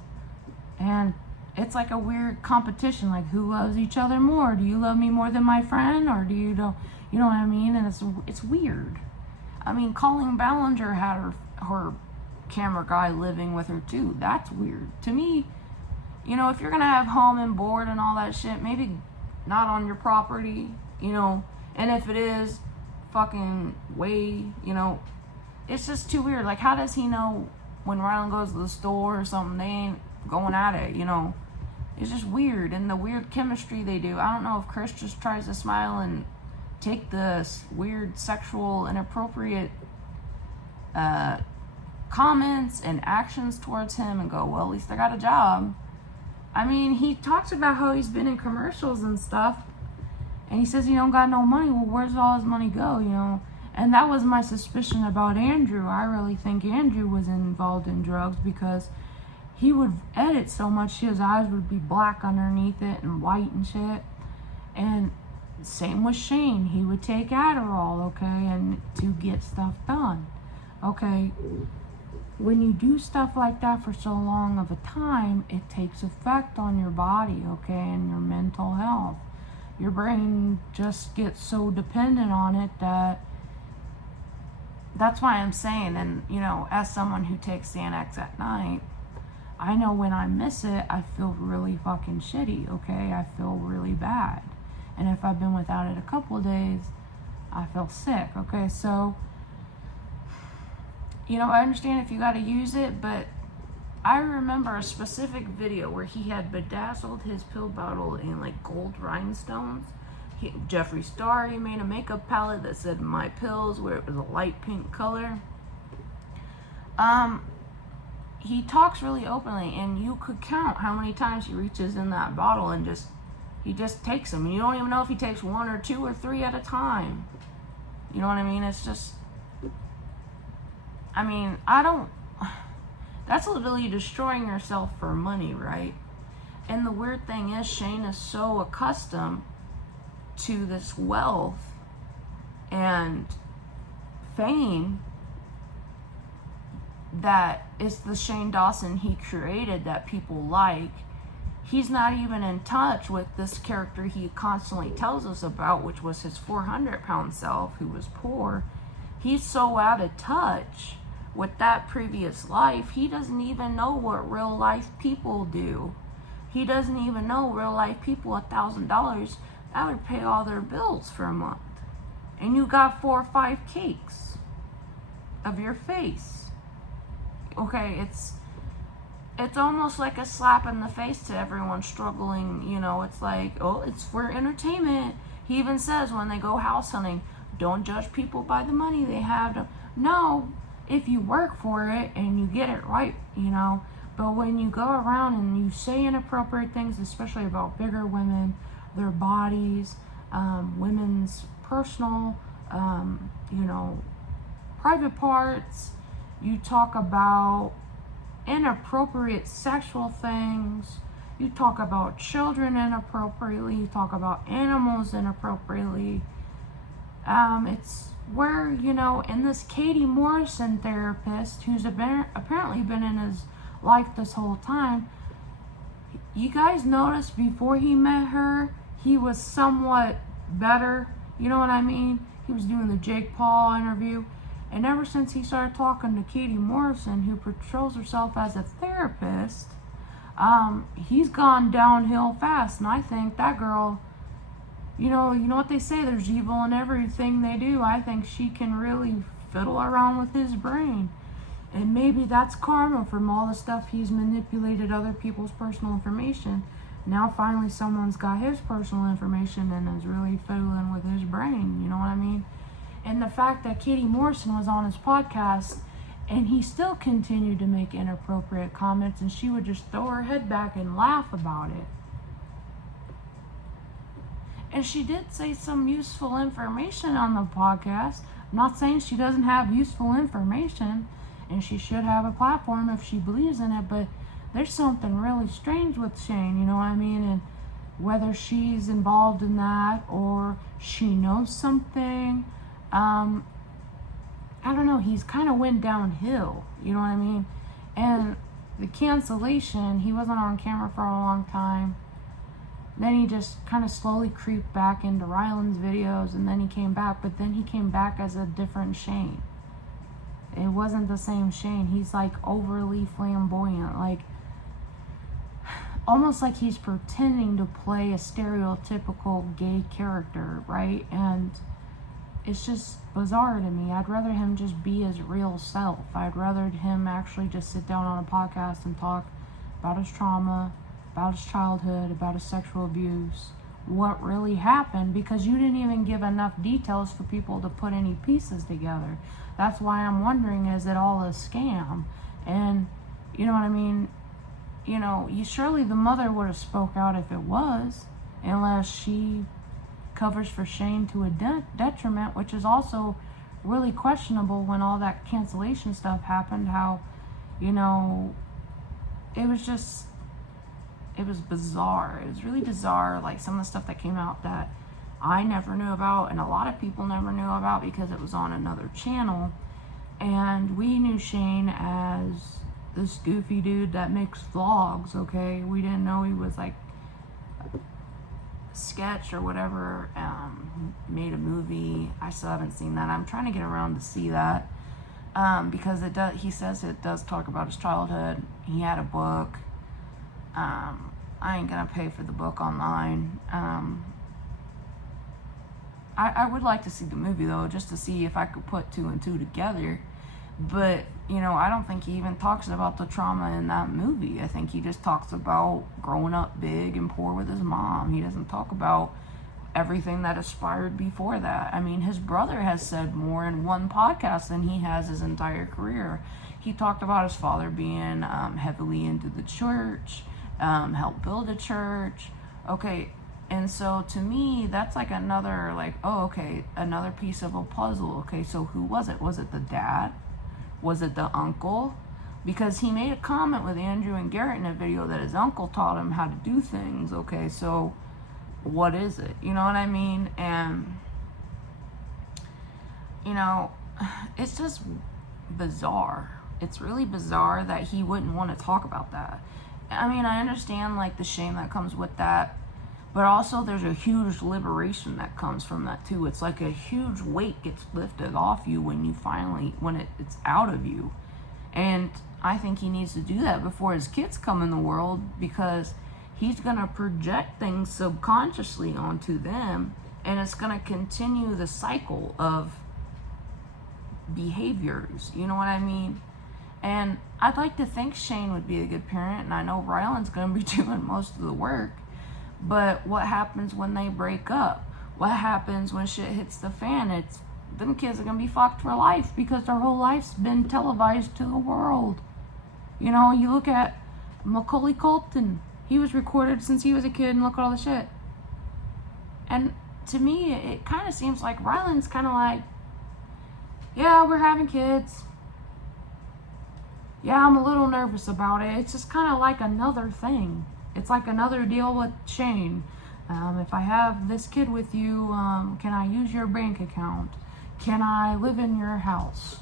and it's like a weird competition, like, who loves each other more? Do you love me more than my friend, or do you don't? You know what I mean? And it's weird. I mean, Colleen Ballinger had her camera guy living with her too. That's weird to me. You know, if you're gonna have home and board and all that shit, maybe not on your property, you know. And if it is, fucking way, you know, it's just too weird. Like, how does he know when Ryland goes to the store or something, they ain't going at it, you know? It's just weird. And the weird chemistry they do. I don't know if Chris just tries to smile and take the weird sexual inappropriate comments and actions towards him and go, well, at least I got a job. I mean, he talks about how he's been in commercials and stuff, and he says he don't got no money. Well, where's all his money go, you know? And that was my suspicion about Andrew. I really think Andrew was involved in drugs, because he would edit so much, his eyes would be black underneath it and white and shit. And same with Shane. He would take Adderall, okay, and to get stuff done. Okay, when you do stuff like that for so long of a time, it takes effect on your body, okay, and your mental health. Your brain just gets so dependent on it that's why I'm saying, and, you know, as someone who takes Xanax at night, I know when I miss it, I feel really fucking shitty, okay? I feel really bad. And if I've been without it a couple of days, I feel sick, okay? So, you know, I understand if you got to use it, but I remember a specific video where he had bedazzled his pill bottle in, like, gold rhinestones. Jeffree Star, he made a makeup palette that said "My Pills," where it was a light pink color. He talks really openly, and you could count how many times he reaches in that bottle and he just takes them. And you don't even know if he takes one or two or three at a time. You know what I mean? It's just, I mean, I don't That's literally destroying yourself for money, right? And the weird thing is, Shane is so accustomed to this wealth and fame that it's the Shane Dawson he created that people like. He's not even in touch with this character he constantly tells us about, which was his 400-pound self who was poor. He's so out of touch with that previous life, he doesn't even know what real life people do. He doesn't even know real life people, $1,000, that would pay all their bills for a month. And you got 4 or 5 cakes of your face. Okay, it's almost like a slap in the face to everyone struggling. You know, it's like, oh, it's for entertainment. He even says when they go house hunting, don't judge people by the money they have. No, if you work for it and you get it right, you know. But when you go around and you say inappropriate things, especially about bigger women, their bodies, women's personal, you know, private parts, you talk about inappropriate sexual things, you talk about children inappropriately, you talk about animals inappropriately. It's where, you know, and this Katie Morrison therapist, who's apparently been in his life this whole time, you guys noticed before he met her, he was somewhat better, you know what I mean? He was doing the Jake Paul interview. And ever since he started talking to Katie Morrison, who portrays herself as a therapist, he's gone downhill fast. And I think that girl, you know what they say, there's evil in everything they do. I think she can really fiddle around with his brain. And maybe that's karma from all the stuff he's manipulated other people's personal information. Now finally someone's got his personal information and is really fiddling with his brain. You know what I mean? And the fact that Katie Morrison was on his podcast and he still continued to make inappropriate comments and she would just throw her head back and laugh about it. And she did say some useful information on the podcast. I'm not saying she doesn't have useful information and she should have a platform if she believes in it, but there's something really strange with Shane, you know what I mean? And whether she's involved in that or she knows something, I don't know, he's kind of went downhill, you know what I mean? And the cancellation, he wasn't on camera for a long time. Then he just kind of slowly creeped back into Ryland's videos, and then he came back, but then he came back as a different Shane. It wasn't the same Shane. He's like overly flamboyant, like almost like he's pretending to play a stereotypical gay character, right? And it's just bizarre to me. I'd rather him just be his real self. I'd rather him actually just sit down on a podcast and talk about his trauma, about his childhood, about his sexual abuse, what really happened, because you didn't even give enough details for people to put any pieces together. That's why I'm wondering, is it all a scam? And you know what I mean? You know, surely the mother would have spoke out if it was, unless she covers for Shane to a detriment, which is also really questionable when all that cancellation stuff happened. How, you know, it was bizarre. It was really bizarre, like some of the stuff that came out that I never knew about and a lot of people never knew about because it was on another channel. And we knew Shane as this goofy dude that makes vlogs, okay? We didn't know he was like sketch or whatever, made a movie. I still haven't seen that. I'm trying to get around to see that, because it does, he says it does talk about his childhood. He had a book. I ain't gonna pay for the book online. I would like to see the movie though, just to see if I could put 2 and 2 together. But, you know, I don't think he even talks about the trauma in that movie. I think he just talks about growing up big and poor with his mom. He doesn't talk about everything that aspired before that. I mean, his brother has said more in one podcast than he has his entire career. He talked about his father being heavily into the church, helped build a church. Okay, and so to me, that's like another, like, oh, okay, another piece of a puzzle. Okay, so who was it? Was it the dad? Was it the uncle? because he made a comment with Andrew and Garrett in a video that his uncle taught him how to do things. Okay, so what is it? You know what I mean? And, you know, it's just bizarre. It's really bizarre that he wouldn't want to talk about that. I mean, I understand, like, the shame that comes with that, but also there's a huge liberation that comes from that, too. It's like a huge weight gets lifted off you when you finally, when it's out of you. And I think he needs to do that before his kids come in the world, because he's going to project things subconsciously onto them, and it's going to continue the cycle of behaviors. You know what I mean? And I'd like to think Shane would be a good parent, and I know Ryland's going to be doing most of the work. But what happens when they break up? What happens when shit hits the fan? Them kids are going to be fucked for life, because their whole life's been televised to the world. You know, you look at Macaulay Culkin. He was recorded since he was a kid, and look at all the shit. And to me, it kind of seems like Ryland's kind of like, yeah, we're having kids. Yeah, I'm a little nervous about it. It's just kind of like another thing. It's like another deal with Shane. If I have this kid with you, can I use your bank account? Can I live in your house?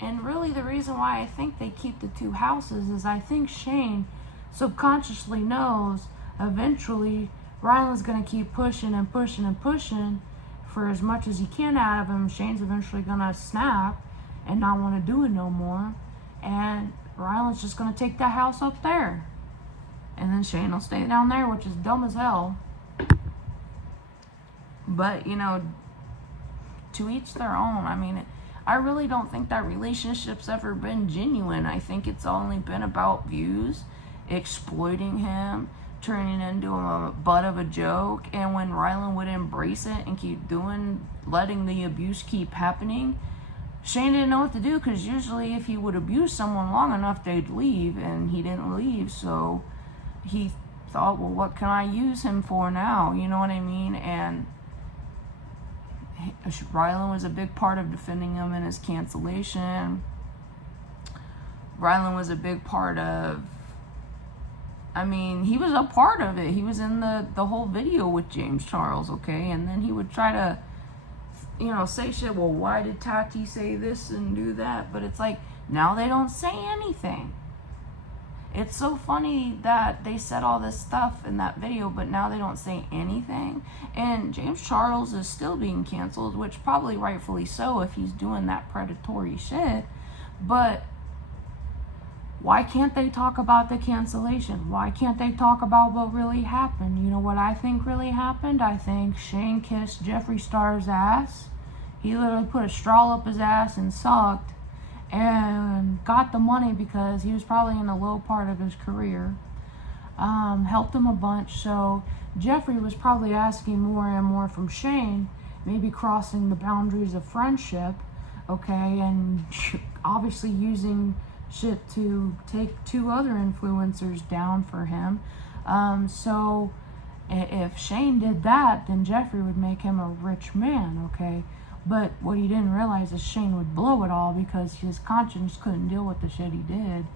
And really the reason why I think they keep the two houses is I think Shane subconsciously knows eventually Ryland's going to keep pushing and pushing and pushing for as much as he can out of him. Shane's eventually going to snap and not want to do it no more. And Ryland's just going to take that house up there. And then Shane will stay down there, which is dumb as hell. But, you know, to each their own. I mean, I really don't think that relationship's ever been genuine. I think it's only been about views, exploiting him, turning into a butt of a joke. And when Ryland would embrace it and keep letting the abuse keep happening, Shane didn't know what to do, because usually if he would abuse someone long enough, they'd leave, and he didn't leave. So he thought, well, what can I use him for now? You know what I mean? And Ryland was a big part of defending him in his cancellation. Ryland was a big part of, I mean, he was a part of it. He was in the whole video with James Charles, okay? And then he would try to, you know, say shit, well, why did Tati say this and do that? But it's like, now they don't say anything. It's so funny that they said all this stuff in that video, but now they don't say anything. And James Charles is still being canceled, which probably rightfully so if he's doing that predatory shit. But why can't they talk about the cancellation? Why can't they talk about what really happened? You know what I think really happened? I think Shane kissed Jeffree Star's ass. He literally put a straw up his ass and sucked, and got the money because he was probably in a low part of his career. Helped him a bunch. So Jeffree was probably asking more and more from Shane, maybe crossing the boundaries of friendship, okay, and obviously using shit to take two other influencers down for him. So if Shane did that, then Jeffree would make him a rich man, okay? But what he didn't realize is Shane would blow it all because his conscience couldn't deal with the shit he did.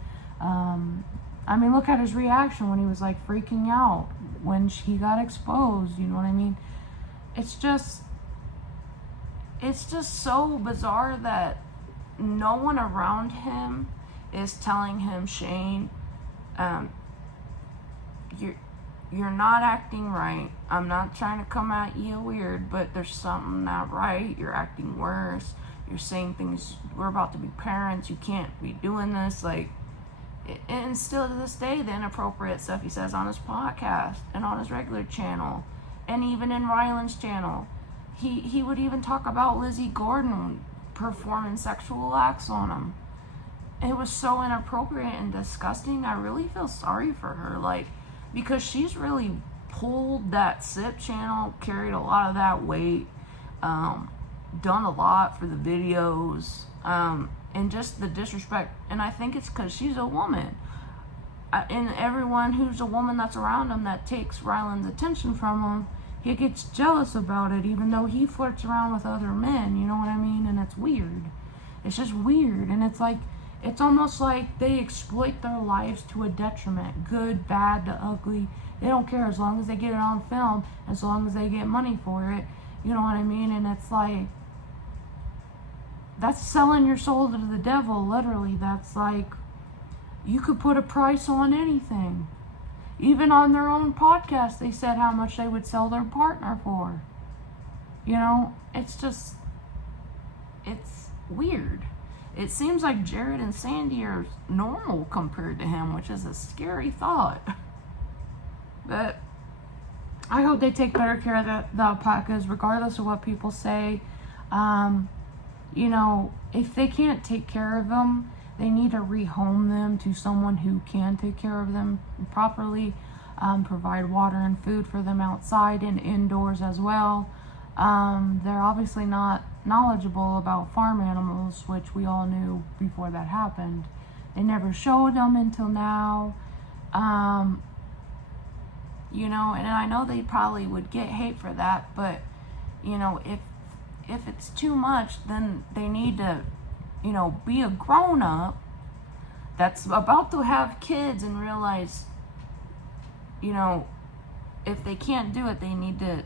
I mean, look at his reaction when he was like freaking out when he got exposed, you know what I mean? It's just so bizarre that no one around him is telling him, Shane, you're not acting right. I'm not trying to come at you weird, but there's something not right. You're acting worse. You're saying things, we're about to be parents. You can't be doing this. Like, and still to this day, the inappropriate stuff he says on his podcast and on his regular channel, and even in Ryland's channel. He would even talk about Lizze Gordon performing sexual acts on him. It was so inappropriate and disgusting. I really feel sorry for her, like, because she's really pulled that SIP channel, carried a lot of that weight, done a lot for the videos, and just the disrespect. And I think it's because she's a woman. And everyone who's a woman that's around him that takes Ryland's attention from him, he gets jealous about it, even though he flirts around with other men, you know what I mean? And it's weird. It's just weird. And it's like, It's almost like they exploit their lives to a detriment. Good, bad, the ugly. They don't care as long as they get it on film, as long as they get money for it. You know what I mean? And it's like, that's selling your soul to the devil, literally. That's like, you could put a price on anything. Even on their own podcast, they said how much they would sell their partner for. You know, it's just, it's weird. It seems like Jared and Sandy are normal compared to him, which is a scary thought. But I hope they take better care of the alpacas, regardless of what people say. You know, if they can't take care of them, they need to rehome them to someone who can take care of them properly, provide water and food for them outside and indoors as well. They're obviously not knowledgeable about farm animals, which we all knew before that happened. They never showed them until now. You know, and I know they probably would get hate for that, but, you know, if it's too much, then they need to, you know, be a grown-up that's about to have kids and realize, you know, if they can't do it, they need to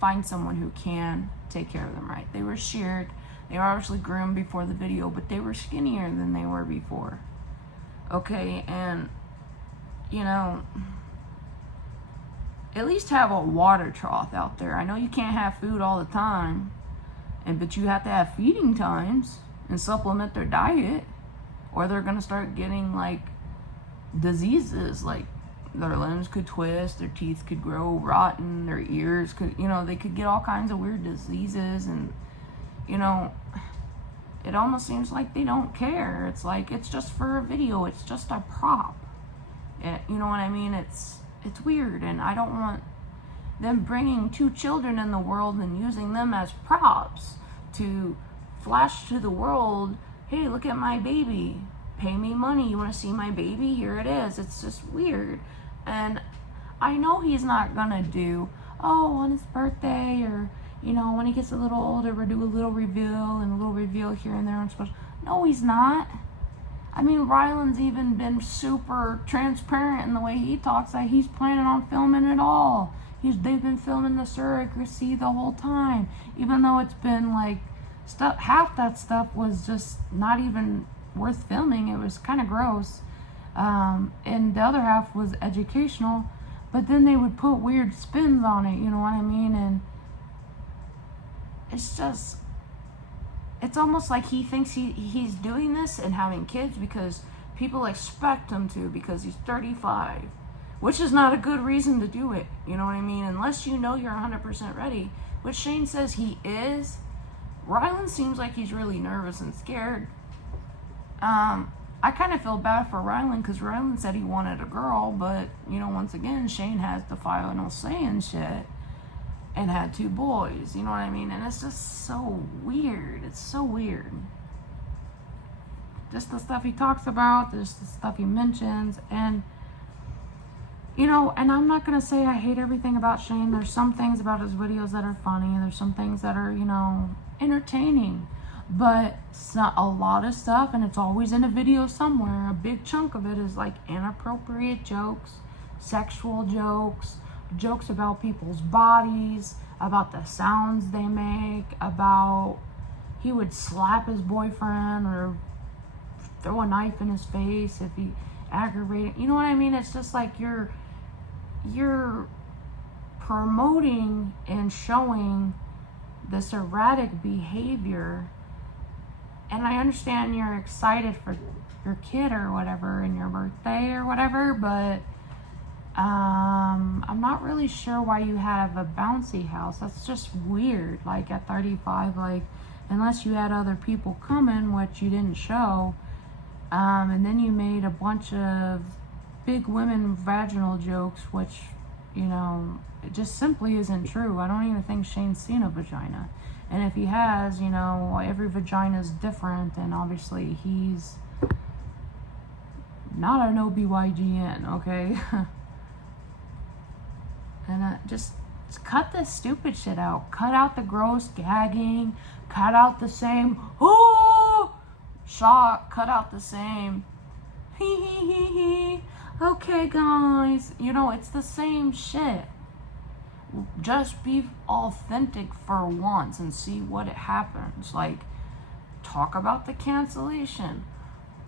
find someone who can take care of them right. They were sheared. They were obviously groomed before the video, but they were skinnier than they were before. Okay, and, you know, at least have a water trough out there. I know you can't have food all the time, but you have to have feeding times and supplement their diet, or they're going to start getting, like, diseases, like their limbs could twist, their teeth could grow rotten, their ears could, you know, they could get all kinds of weird diseases. And, you know, it almost seems like they don't care. It's like, it's just for a video, it's just a prop. You know what I mean? It's weird, and I don't want them bringing 2 children in the world and using them as props to flash to the world, hey, look at my baby, pay me money, you want to see my baby, here it is. It's just weird. And I know he's not gonna do, oh, on his birthday, or, you know, when he gets a little older, we'll do a little reveal and a little reveal here and there on special. No, he's not. I mean, Ryland's even been super transparent in the way he talks, that he's planning on filming it all. They've been filming the surrogacy the whole time, even though it's been like half that stuff was just not even worth filming. It was kind of gross, and the other half was educational, but then they would put weird spins on it, you know what I mean? And it's just, it's almost like he thinks he's doing this and having kids because people expect him to, because he's 35, which is not a good reason to do it, you know what I mean? Unless you know you're 100% ready, which Shane says he is. Ryland seems like he's really nervous and scared. I kind of feel bad for Ryland, because Ryland said he wanted a girl, but, you know, once again, Shane has the final say and shit, and had 2 boys, you know what I mean? And it's just so weird. It's so weird. Just the stuff he talks about, just the stuff he mentions, and, you know, and I'm not going to say I hate everything about Shane. There's some things about his videos that are funny, and there's some things that are, you know, entertaining, but it's not a lot of stuff, and it's always in a video somewhere. A big chunk of it is like inappropriate jokes, sexual jokes, jokes about people's bodies, about the sounds they make, about he would slap his boyfriend or throw a knife in his face if he aggravated, you know what I mean? It's just like you're promoting and showing this erratic behavior. And I understand you're excited for your kid or whatever, and your birthday or whatever, but I'm not really sure why you have a bouncy house. That's just weird. Like at 35, like, unless you had other people coming, which you didn't show, and then you made a bunch of big women vaginal jokes, which, you know, it just simply isn't true. I don't even think Shane's seen a vagina. And if he has, you know, every vagina is different, and obviously he's not an OBGYN, okay? And just cut this stupid shit out. Cut out the gross gagging. Cut out the same, oh, shock, cut out the same. Hee. Okay, guys. You know, it's the same shit. Just be authentic for once and see what it happens. Like, talk about the cancellation.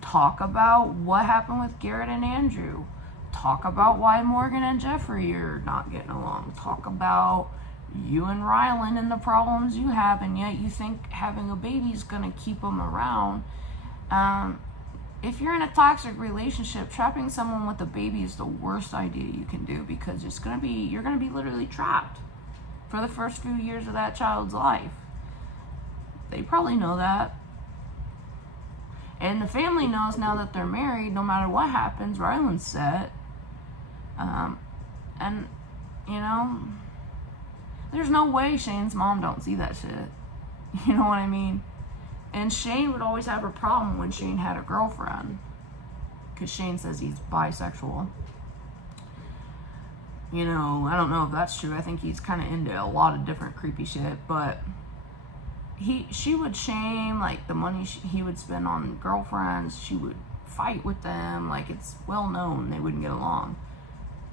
Talk about what happened with Garrett and Andrew. Talk about why Morgan and Jeffree are not getting along. Talk about you and Ryland and the problems you have, and yet you think having a baby is going to keep them around. If you're in a toxic relationship, trapping someone with a baby is the worst idea you can do, because you're going to be literally trapped for the first few years of that child's life. They probably know that. And the family knows now that they're married, no matter what happens, Ryland's set. And, you know, there's no way Shane's mom don't see that shit. You know what I mean? And Shane would always have a problem when Shane had a girlfriend, because Shane says he's bisexual. You know, I don't know if that's true. I think he's kind of into a lot of different creepy shit, but she would shame, like, the money he would spend on girlfriends. She would fight with them. Like, it's well known they wouldn't get along.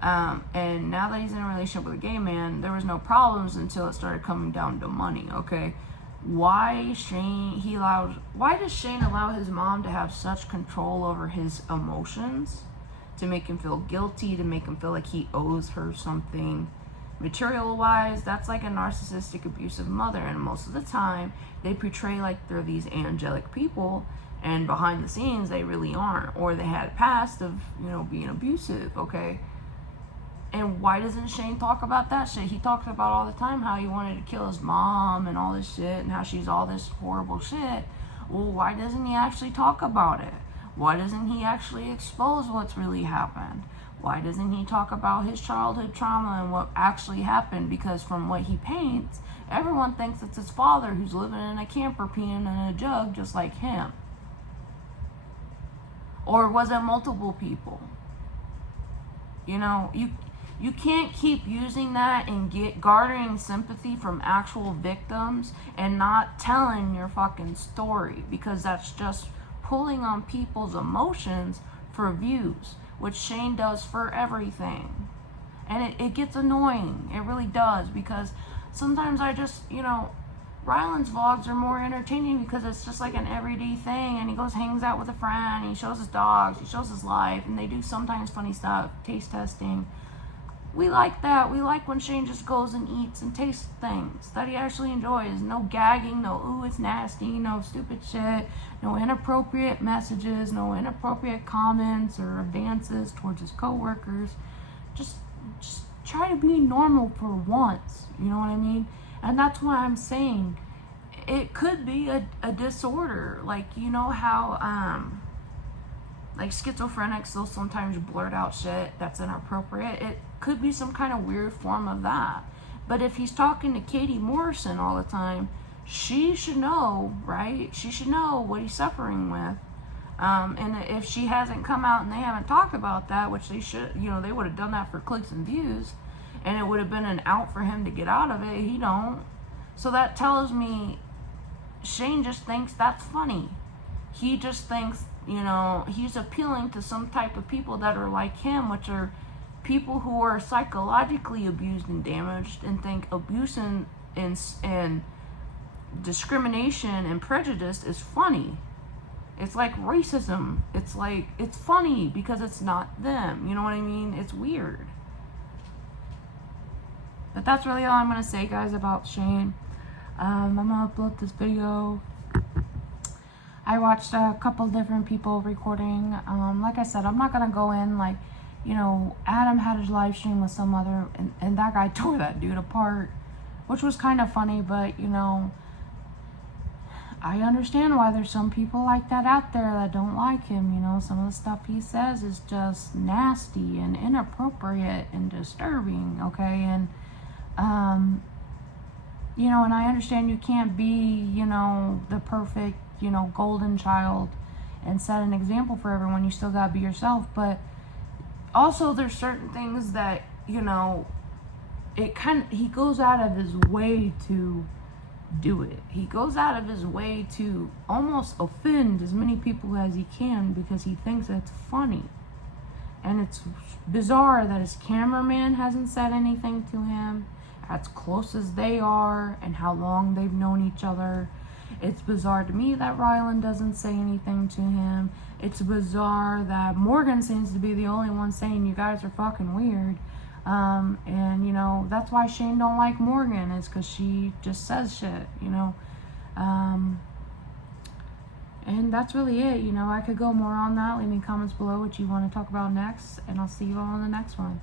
And now that he's in a relationship with a gay man, there was no problems until it started coming down to money, okay? Why does Shane allow his mom to have such control over his emotions? To make him feel guilty, to make him feel like he owes her something material-wise? That's like a narcissistic, abusive mother, and most of the time they portray like they're these angelic people, and behind the scenes they really aren't, or they had a past of, you know, being abusive, okay? And why doesn't Shane talk about that shit? He talks about all the time how he wanted to kill his mom and all this shit, and how she's all this horrible shit. Well, why doesn't he actually talk about it? Why doesn't he actually expose what's really happened? Why doesn't he talk about his childhood trauma and what actually happened? Because from what he paints, everyone thinks it's his father who's living in a camper peeing in a jug just like him. Or was it multiple people? You know, you can't keep using that and garnering sympathy from actual victims and not telling your fucking story, because that's just pulling on people's emotions for views, which Shane does for everything. And it gets annoying. It really does, because sometimes I just, you know, Ryland's vlogs are more entertaining because it's just like an everyday thing, and he goes, hangs out with a friend, he shows his dogs, he shows his life, and they do sometimes funny stuff, taste testing. We like that. We like when Shane just goes and eats and tastes things that he actually enjoys. No gagging, no, ooh, it's nasty, no stupid shit, no inappropriate messages, no inappropriate comments or advances towards his coworkers. Just try to be normal for once, you know what I mean? And that's what I'm saying. It could be a disorder. Like, you know how, like schizophrenics, they'll sometimes blurt out shit that's inappropriate. It could be some kind of weird form of that. But if he's talking to Katie Morrison all the time, she should know, right? She should know what he's suffering with. And if she hasn't come out and they haven't talked about that, which they should, you know, they would have done that for clicks and views, and it would have been an out for him to get out of it. He don't. So that tells me Shane just thinks that's funny. He just thinks, you know, he's appealing to some type of people that are like him, which are people who are psychologically abused and damaged, and think abuse and discrimination and prejudice is funny. It's like racism. It's like, it's funny because it's not them. You know what I mean? It's weird. But that's really all I'm going to say, guys, about Shane. I'm going to upload this video. I watched a couple different people recording. Like I said, I'm not going to go in like, you know, Adam had his live stream with some other, and that guy tore that dude apart, which was kind of funny, but, you know, I understand why there's some people like that out there that don't like him. You know, some of the stuff he says is just nasty and inappropriate and disturbing, okay? And, you know, and I understand you can't be, you know, the perfect, you know, golden child and set an example for everyone. You still gotta be yourself, but also there's certain things that, you know, he goes out of his way to do it. He goes out of his way to almost offend as many people as he can because he thinks it's funny. And it's bizarre that his cameraman hasn't said anything to him, as close as they are and how long they've known each other. It's bizarre to me that Ryland doesn't say anything to him. It's bizarre that Morgan seems to be the only one saying you guys are fucking weird. And you know, that's why Shane don't like Morgan, is because she just says shit, you know. And that's really it. You know, I could go more on that. Leave me comments below what you want to talk about next, and I'll see you all in the next one.